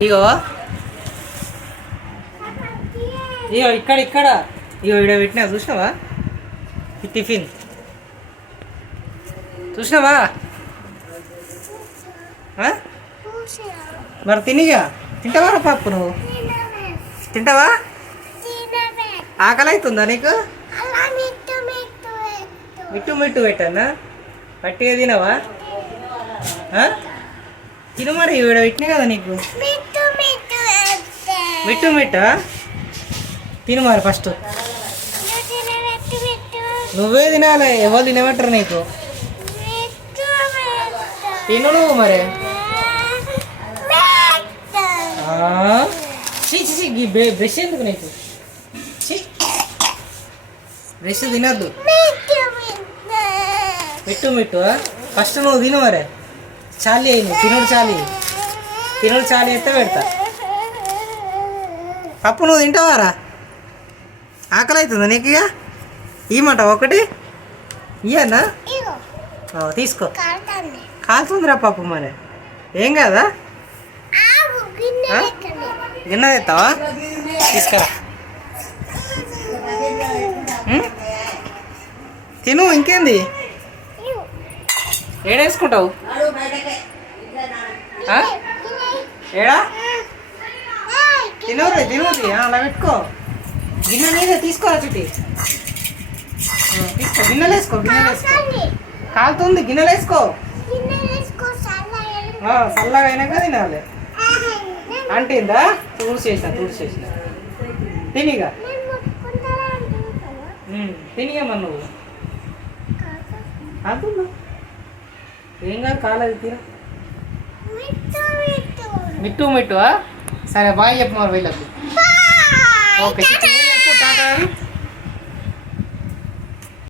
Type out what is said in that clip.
ఇగో ఇగో ఇక్కడ ఇక్కడ ఇగో ఇక్కడ పెట్టినా చూసినావా ఈ టిఫిన్ చూసినావా మరి తినిగా తింటావా పప్పు నువ్వు తింటావా ఆకలి అవుతుందా నీకు మిట్టు మిట్టు పెట్టన్నా పట్టిగా తినవా తిను మరి ఇక్కడ పెట్టినా కదా నీకు మిట్టు మిట్టా తిను మరి ఫస్ట్ నువ్వే తినాలి ఎవరు తినబెట్టరు నీకు తిను నువ్వు మరి బ్రష్ ఎందుకు నీకు బ్రష్ తినద్దు మిట్టు మిట్టు ఫస్ట్ నువ్వు తిను మరి చాలి అయ్యి నువ్వు తినుడు చాలి అయితే పెడతా పప్పు నువ్వు తింటావారా ఆకలి అవుతుందా నీకు ఇక ఇవ్వమంట ఒకటి ఇయ్యన్నా తీసుకో కాలుతుందిరా పప్పు మరి ఏం కాదా గిన్నె తెస్తావా తీసుకురా తిను ఇంకేంది ఏడేసుకుంటావు ఏడా తినవుది అలా పెట్టుకో గిన్నె లేదా తీసుకో చుట్టి తీసుకో గిన్నెలు వేసుకో కాలుతుంది గిన్నెలు వేసుకో చల్లగా అయినాక తినాలి అంటేందా తుడిచేసిన తినిగా తినిగా మరి నువ్వు కాలుతుందా ఏం కాదు కాలేదు తిన మిట్టు సరే బాయ్ చెప్పు మరి వీళ్ళకి ఓకే చెప్పు టాటా